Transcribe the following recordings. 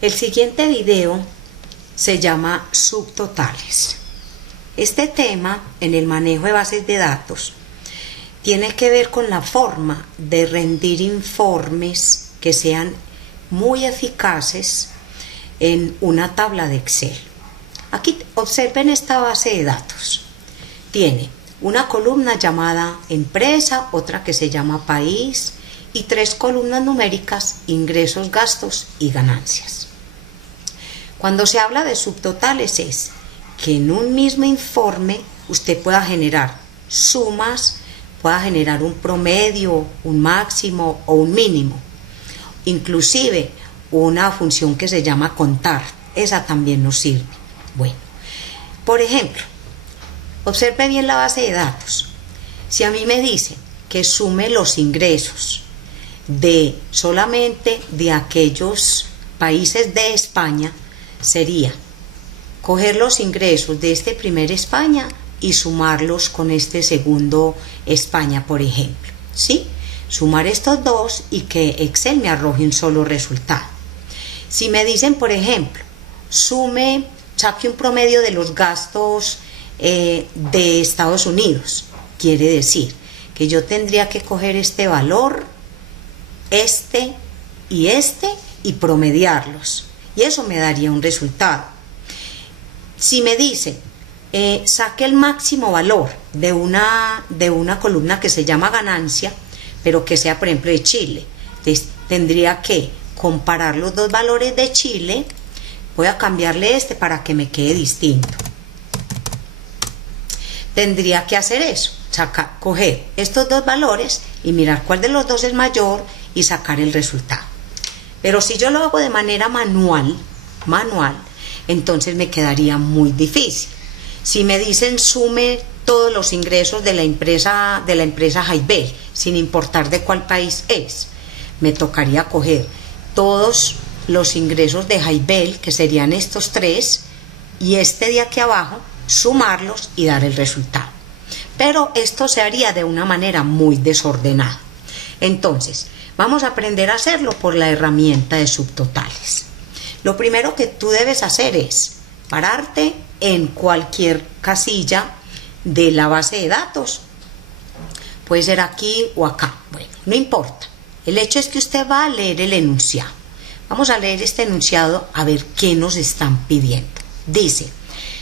El siguiente video se llama subtotales. Este tema en el manejo de bases de datos tiene que ver con la forma de rendir informes que sean muy eficaces en una tabla de Excel. Aquí observen esta base de datos. Tiene una columna llamada empresa, otra que se llama país y 3 columnas numéricas, ingresos, gastos y ganancias. Cuando se habla de subtotales es que en un mismo informe usted pueda generar sumas, pueda generar un promedio, un máximo o un mínimo. Inclusive una función que se llama contar, esa también nos sirve. Bueno, por ejemplo, observe bien la base de datos. Si a mí me dicen que sume los ingresos de solamente de aquellos países de España, sería coger los ingresos de este primer España y sumarlos con este segundo España, por ejemplo, ¿sí? Sumar estos dos y que Excel me arroje un solo resultado. Si me dicen, por ejemplo, saque un promedio de los gastos de Estados Unidos, quiere decir que yo tendría que coger este valor, este y promediarlos, y eso me daría un resultado. Si me dicen saque el máximo valor de una columna que se llama ganancia, pero que sea por ejemplo de Chile, entonces tendría que comparar los dos valores de Chile. Voy a cambiarle este para que me quede distinto. Tendría que hacer eso, coger estos dos valores y mirar cuál de los dos es mayor y sacar el resultado. Pero si yo lo hago de manera manual, entonces me quedaría muy difícil. Si me dicen sume todos los ingresos de la empresa Jaibel, sin importar de cuál país es, me tocaría coger todos los ingresos de Jaibel, que serían estos 3, y este de aquí abajo, sumarlos y dar el resultado. Pero esto se haría de una manera muy desordenada. Entonces, vamos a aprender a hacerlo por la herramienta de subtotales. Lo primero que tú debes hacer es pararte en cualquier casilla de la base de datos. Puede ser aquí o acá. Bueno, no importa. El hecho es que usted va a leer el enunciado. Vamos a leer este enunciado a ver qué nos están pidiendo. Dice,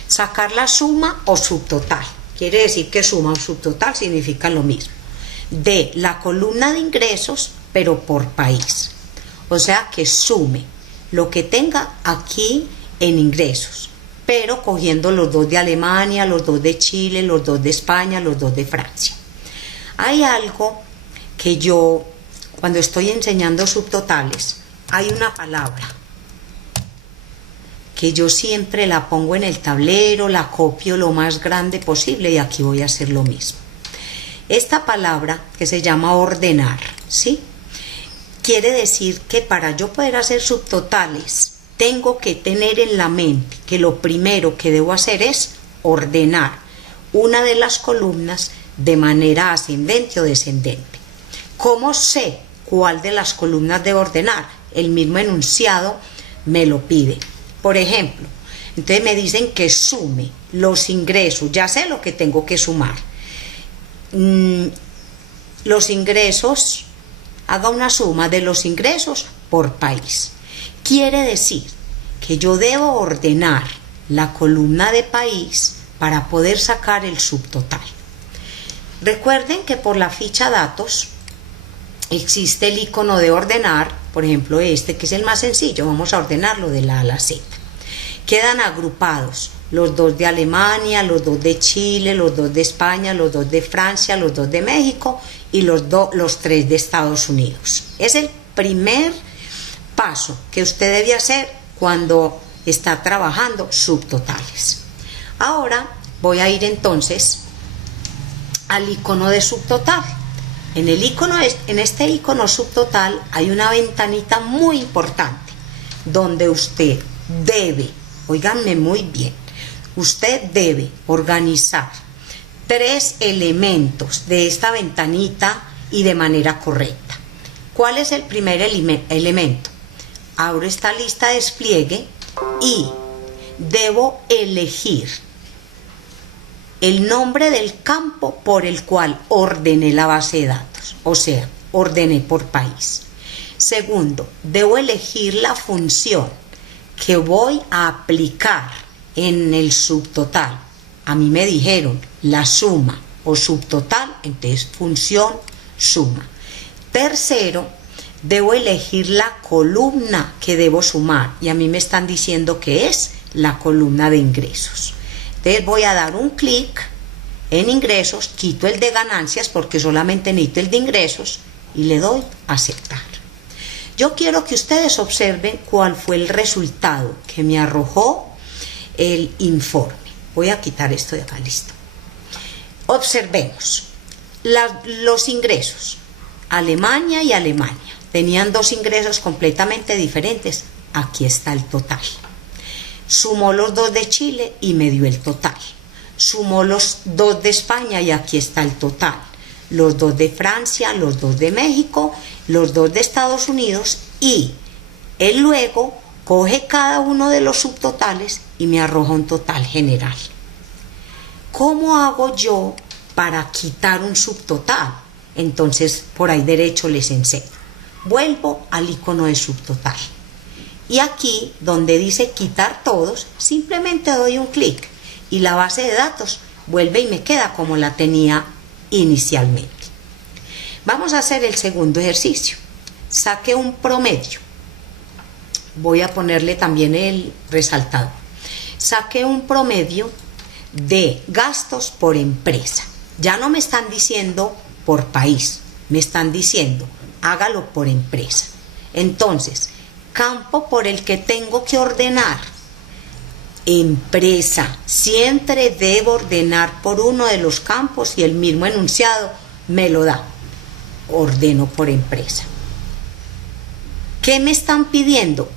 sacar la suma o subtotal. Quiere decir que suma o subtotal significa lo mismo. De la columna de ingresos, pero por país. O sea que sume lo que tenga aquí en ingresos, pero cogiendo los dos de Alemania, los dos de Chile, los dos de España, los dos de Francia. Hay algo que yo, cuando estoy enseñando subtotales, hay una palabra que yo siempre la pongo en el tablero, la copio lo más grande posible y aquí voy a hacer lo mismo. Esta palabra que se llama ordenar, ¿sí? Quiere decir que para yo poder hacer subtotales tengo que tener en la mente que lo primero que debo hacer es ordenar una de las columnas de manera ascendente o descendente. ¿Cómo sé cuál de las columnas debo ordenar? El mismo enunciado me lo pide. Por ejemplo, entonces me dicen que sume los ingresos, ya sé lo que tengo que sumar. Los ingresos, haga una suma de los ingresos por país. Quiere decir que yo debo ordenar la columna de país para poder sacar el subtotal. Recuerden que por la ficha datos existe el icono de ordenar, por ejemplo este que es el más sencillo, vamos a ordenarlo de la A a la Z. Quedan agrupados los dos de Alemania, los dos de Chile, los dos de España, los dos de Francia, los dos de México y los 3 de Estados Unidos. Es el primer paso que usted debe hacer cuando está trabajando subtotales. Ahora voy a ir entonces al icono de subtotal. En este icono subtotal hay una ventanita muy importante donde usted debe, óiganme muy bien, usted debe organizar 3 elementos de esta ventanita y de manera correcta. ¿Cuál es el primer elemento? abro esta lista de despliegue y debo elegir el nombre del campo por el cual ordené la base de datos, o sea, ordené por país. Segundo, debo elegir la función que voy a aplicar en el subtotal. A mí me dijeron la suma o subtotal, entonces función suma. Tercero, debo elegir la columna que debo sumar y a mí me están diciendo que es la columna de ingresos. Entonces voy a dar un clic en ingresos, quito el de ganancias porque solamente necesito el de ingresos y le doy a aceptar. Yo quiero que ustedes observen cuál fue el resultado que me arrojó el informe. Voy a quitar esto de acá, listo. Observemos los ingresos. Alemania y Alemania tenían dos ingresos completamente diferentes. Aquí está el total. Sumó los dos de Chile y me dio el total. Sumó los dos de España y aquí está el total. Los dos de Francia, los dos de México, los dos de Estados Unidos y él luego coge cada uno de los subtotales y me arroja un total general. ¿Cómo hago yo para quitar un subtotal? Entonces por ahí derecho les enseño. Vuelvo al icono de subtotal. Y aquí, donde dice quitar todos, simplemente doy un clic y la base de datos vuelve y me queda como la tenía inicialmente. Vamos a hacer el segundo ejercicio. Saque un promedio. Voy a ponerle también el resaltador. Saque un promedio de gastos por empresa. Ya no me están diciendo por país, me están diciendo hágalo por empresa. Entonces, campo por el que tengo que ordenar, empresa. Siempre debo ordenar por uno de los campos y el mismo enunciado me lo da. Ordeno por empresa. ¿Qué me están pidiendo?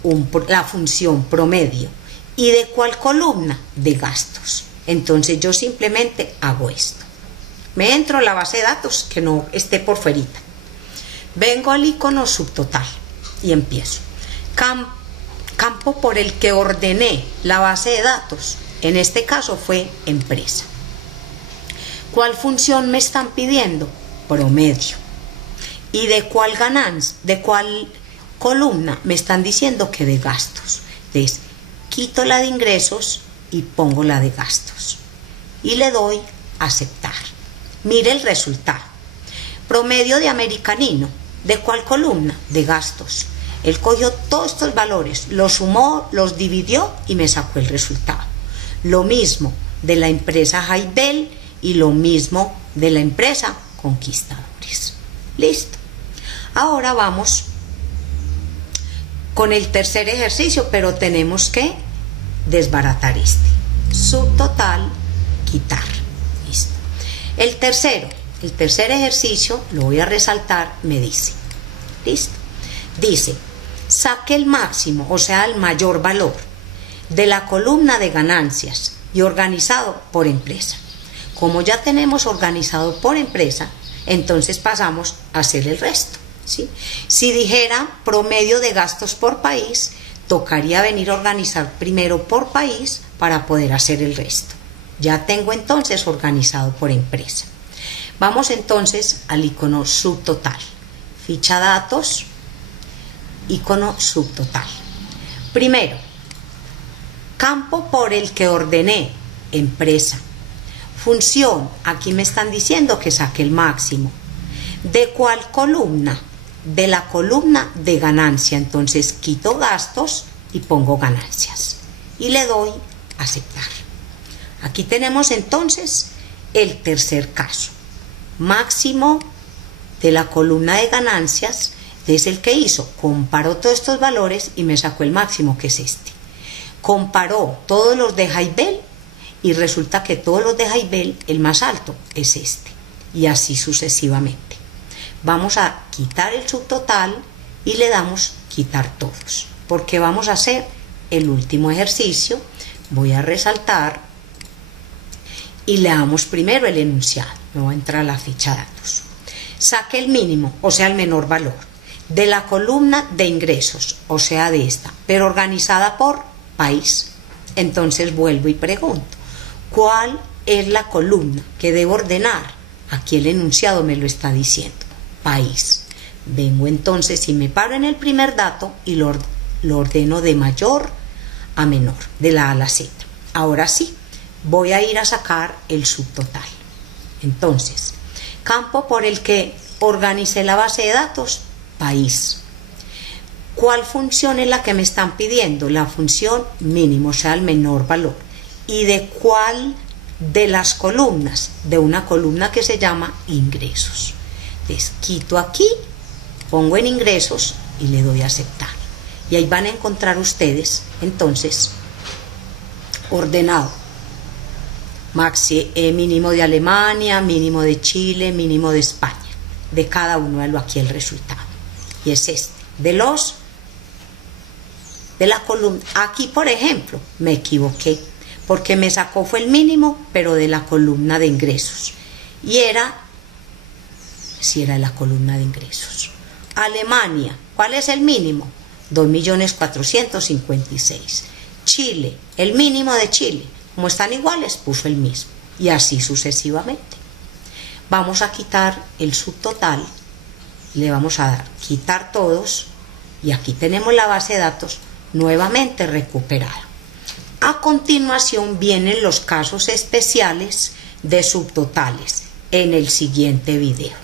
La función promedio. ¿Y de cuál columna? De gastos. Entonces yo simplemente hago esto. Me entro a la base de datos que no esté por fuerita. Vengo al icono subtotal y empiezo. Campo por el que ordené la base de datos. En este caso fue empresa. ¿Cuál función me están pidiendo? Promedio. ¿Y de cuál ganancia? ¿De cuál columna? Me están diciendo que de gastos. Entonces, quito la de ingresos y pongo la de gastos. Y le doy a aceptar. Mire el resultado. Promedio de Americanino. ¿De cuál columna? De gastos. Él cogió todos estos valores, los sumó, los dividió y me sacó el resultado. Lo mismo de la empresa Jaibel y lo mismo de la empresa Conquistadores. Listo. Ahora vamos con el tercer ejercicio, pero tenemos que desbaratar este. Subtotal, quitar. Listo. El tercer ejercicio, lo voy a resaltar, me dice. Listo. Dice, saque el máximo, o sea, el mayor valor de la columna de ganancias y organizado por empresa. Como ya tenemos organizado por empresa, entonces pasamos a hacer el resto, ¿sí? Si dijera promedio de gastos por país, tocaría venir a organizar primero por país para poder hacer el resto. Ya tengo entonces organizado por empresa. Vamos entonces al icono subtotal. Ficha datos, icono subtotal. Primero, campo por el que ordené, empresa. Función, aquí me están diciendo que saque el máximo. ¿De cuál columna? De la columna de ganancia. Entonces quito gastos y pongo ganancias. Y le doy a aceptar. Aquí tenemos entonces el tercer caso. Máximo de la columna de ganancias es el que hizo. Comparó todos estos valores y me sacó el máximo, que es este. Comparó todos los de Jaibel y resulta que todos los de Jaibel, el más alto es este. Y así sucesivamente. Vamos a quitar el subtotal y le damos quitar todos. Porque vamos a hacer el último ejercicio. Voy a resaltar y le damos primero el enunciado. Me voy a entrar a la ficha datos. Saque el mínimo, o sea el menor valor, de la columna de ingresos, o sea, de esta, pero organizada por país. Entonces vuelvo y pregunto, ¿cuál es la columna que debo ordenar? Aquí el enunciado me lo está diciendo, país. Vengo entonces y me paro en el primer dato y lo ordeno de mayor a menor, de la A a la Z. Ahora sí, voy a ir a sacar el subtotal. Entonces, campo por el que organicé la base de datos, país. ¿Cuál función es la que me están pidiendo? La función mínimo, o sea, el menor valor. ¿Y de cuál de las columnas? De una columna que se llama ingresos. Entonces, quito aquí, pongo en ingresos y le doy a aceptar. Y ahí van a encontrar ustedes, entonces, ordenado. Mínimo de Alemania, mínimo de Chile, mínimo de España. De cada uno, de lo aquí el resultado. Y es este. De la columna. Aquí, por ejemplo, me equivoqué. Porque me sacó fue el mínimo, pero de la columna de ingresos. Y era de la columna de ingresos. Alemania, ¿cuál es el mínimo? 2.456.000. Chile, el mínimo de Chile. Como están iguales, puso el mismo. Y así sucesivamente. Vamos a quitar el subtotal. Le vamos a dar quitar todos. Y aquí tenemos la base de datos nuevamente recuperada. A continuación vienen los casos especiales de subtotales en el siguiente video.